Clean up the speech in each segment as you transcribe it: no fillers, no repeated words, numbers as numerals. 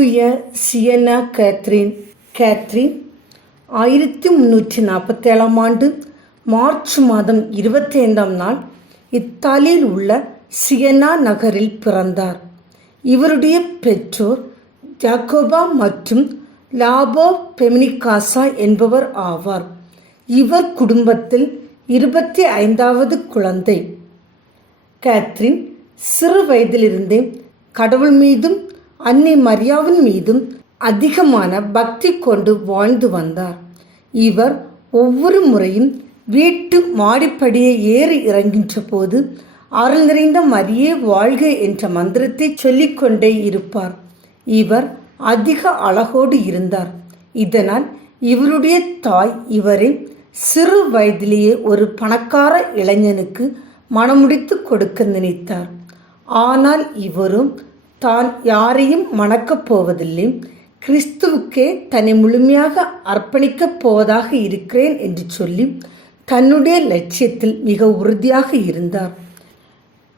தூய Siena Catherine 1347 March மாதம் 25 நாள் இத்தாலியில் உள்ள சியன்னா நகரில் பிறந்தார். இவருடைய பெற்றோர் ஜாக்கோபா மற்றும் லாபோ பெமினிகாசா என்பவர் ஆவார். இவர் குடும்பத்தில் 25வது குழந்தை. கேத்ரின் சிறு வயதிலிருந்தே கடவுள் மீதும் அன்னை மரியாவின் மீதும் அதிகமான பக்தி கொண்டு வாழ்ந்து வந்தார். இவர் ஒவ்வொரு முறையும் வீட்டு மாடிப்படியை ஏறி இறங்கின்ற போது அருள் நிறைந்த மரியே வாழ்க என்ற மந்திரத்தை சொல்லிக்கொண்டே இருப்பார். இவர் அதிக அழகோடு இருந்தார். இதனால் இவருடைய தாய் இவரை சிறு வயதிலேயே ஒரு பணக்கார இளைஞனுக்கு மணமுடித்து கொடுக்க நினைத்தார். ஆனால் இவரும் தான் யாரையும் மணக்கப் போவதில்லை, கிறிஸ்துவுக்கே தன்னை முழுமையாக அர்ப்பணிக்கப் போவதாக இருக்கிறேன் என்று சொல்லி தன்னுடைய லட்சியத்தில் மிக உறுதியாக இருந்தார்.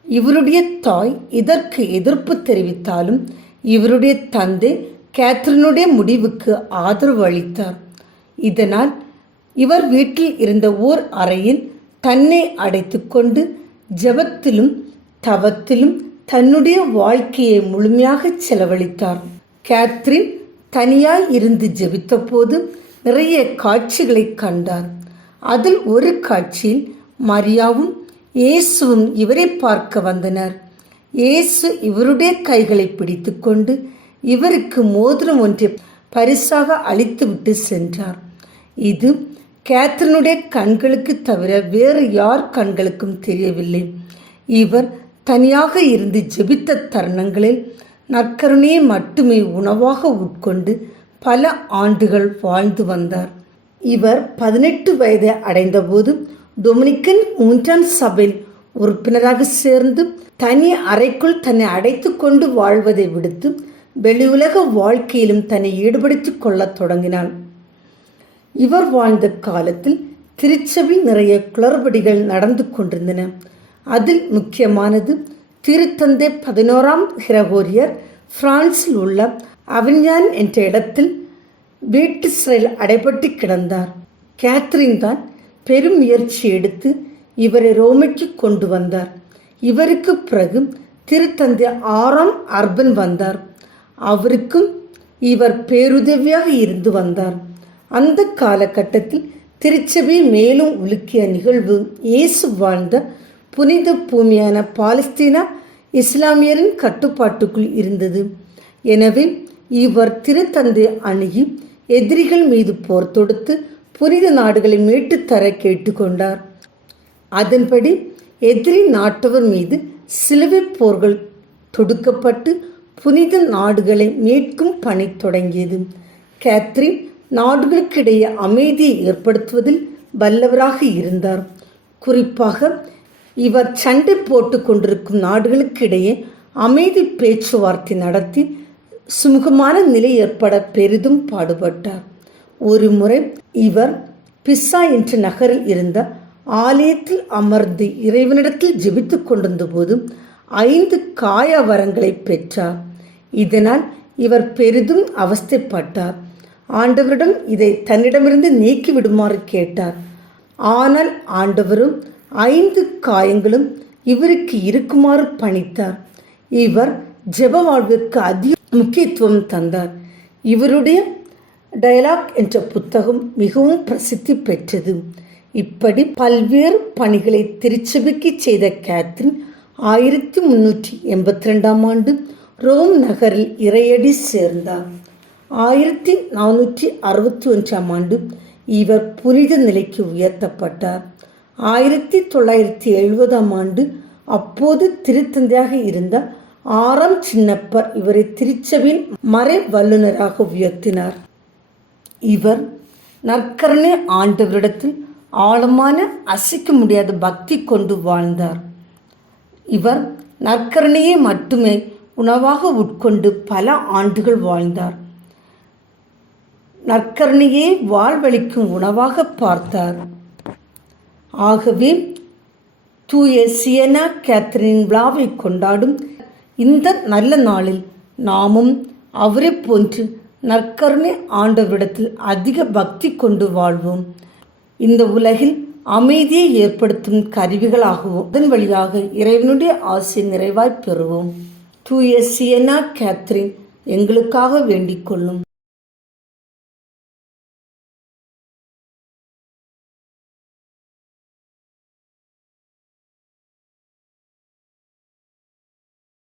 இவருடைய தாய் இதற்கு எதிர்ப்பு தெரிவித்தாலும் இவருடைய தந்தை கேத்ரினுடைய முடிவுக்கு ஆதரவு அளித்தார். இதனால் இவர் வீட்டில் இருந்த ஓர் அறையில் தன்னை அடைத்து கொண்டு ஜெபத்திலும் தவத்திலும் தன்னுடைய வாழ்க்கையை முழுமையாக செலவழித்தார். கேத்ரின் தனியாய் இருந்து ஜெபித்த போது நிறைய காட்சிகளை கண்டார். அதில் ஒரு காட்சியில் மரியாவும் இயேசுவும் இவரை பார்க்க வந்தனர். இயேசு இவருடைய கைகளை பிடித்து கொண்டு இவருக்கு மோதிரம் ஒன்றை பரிசாக அளித்துவிட்டு சென்றார். இது கேத்ரினுடைய கண்களுக்கு தவிர வேறு யார் கண்களுக்கும் தெரியவில்லை. இவர் தனியாக இருந்து ஜெபித்த தருணங்களில் நற்கருணையை மட்டுமே உணவாக உட்கொண்டு பல ஆண்டுகள் வாழ்ந்து வந்தார். இவர் 18 வயதை அடைந்தபோது டொமினிக்கன் 3ஆம் சபையில் உறுப்பினராக சேர்ந்து தனி அறைக்குள் தன்னை அடைத்து கொண்டு வாழ்வதை விடுத்து வெளி உலக வாழ்க்கையிலும் தன்னை ஈடுபடுத்திக் கொள்ள தொடங்கினார். இவர் வாழ்ந்த காலத்தில் திருச்சபையில் நிறைய குளறுபடிகள் நடந்து கொண்டிருந்தன. அதில் முக்கியமானது திருத்தந்தை 11ஆம் கிரகோரியர் பிரான்சில் உள்ள அவிஞ்ஞான் என்ற இடத்தில் வீட்டு சிறையில் அடைபட்டு கிடந்தார். கேத்ரின் தான் பெரும் முயற்சி எடுத்து இவரை ரோமைக்கு கொண்டு வந்தார். இவருக்கு பிறகு திருத்தந்தை 6ஆம் அர்பன் வந்தார். அவருக்கும் இவர் பேருதவியாக இருந்து வந்தார். அந்த காலகட்டத்தில் திருச்சபை மேலும் உலுக்கிய நிகழ்வு இயேசு வாழ்ந்த புனித பூமியான பாலஸ்தீனா இஸ்லாமியரின் கட்டுப்பாட்டுக்குள் இருந்தது. எனவே இவர் திருத்தந்தை அணுகி எதிரிகள் மீது போர் தொடுத்து புனித நாடுகளை மீட்டுத்தர கேட்டுக்கொண்டார். அதன்படி எதிரி நாட்டவர் மீது சிலுவை போர்கள் தொடுக்கப்பட்டு புனித நாடுகளை மீட்கும் பணி தொடங்கியது. கேத்ரின் நாடுகளுக்கிடையே அமைதியை ஏற்படுத்துவதில் வல்லவராக இருந்தார். குறிப்பாக இவர் சண்டை போட்டு கொண்டிருக்கும் நாடுகளுக்கிடையே அமைதி பேச்சுவார்த்தை நடத்தி சுமூகமான நிலை ஏற்பட பெரிதும் பாடுபட்டார். ஒரு முறை இவர் பிசா என்ற நகரில் இருந்த ஆலயத்தில் அமர்ந்து இறைவனிடத்தில் ஜெபித்து கொண்டிருந்த போது 5 காய வரங்களை பெற்றார். இதனால் இவர் பெரிதும் அவஸ்தைப்பட்டார். ஆண்டவரிடம் இதை தன்னிடமிருந்து நீக்கி விடுமாறு கேட்டார். ஆனால் ஆண்டவரும் 5 காயங்களும் இவருக்கு இருக்குமாறு பணித்தார். இவர் ஜெப வாழ்விற்கு அதிக முக்கியத்துவம் தந்தார். இவருடைய டயலாக் என்ற புத்தகம் மிகவும் பிரசித்தி பெற்றது. இப்படி பல்வேறு பணிகளை திருச்சபைக்கு செய்த கேத்ரின் 1382ஆம் ஆண்டு ரோம் நகரில் இறையடி சேர்ந்தார். 1461ஆம் ஆண்டு இவர் புனித நிலைக்கு உயர்த்தப்பட்டார். 1970ஆம் ஆண்டு அப்போது திருத்தந்தையாக இருந்த 6ஆம் சின்னப்பர் இவரை திருச்சபையின் மறை வல்லுநராக உயர்த்தினார். இவர் நற்கருணை ஆண்டவரிடத்தில் ஆழமான அசைக்க முடியாத பக்தி கொண்டு வாழ்ந்தார். இவர் நற்கருணையை மட்டுமே உணவாக உட்கொண்டு பல ஆண்டுகள் வாழ்ந்தார். நற்கருணையை வாழ்வளிக்கும் உணவாக பார்த்தார். ஆகவே தூய சியன்னா கேத்ரின் விழாவை கொண்டாடும் இந்த நல்ல நாளில் நாமும் அவரை போன்று நற்கருணை ஆண்டவரிடத்தில் அதிக பக்தி கொண்டு வாழ்வோம். இந்த உலகில் அமைதியை ஏற்படுத்தும் கருவிகளாகவும் அதன் வழியாக இறைவனுடைய ஆசை நிறைவாய் பெறுவோம். தூய சியனா கேத்ரின் எங்களுக்காக வேண்டிக் கொள்ளும்.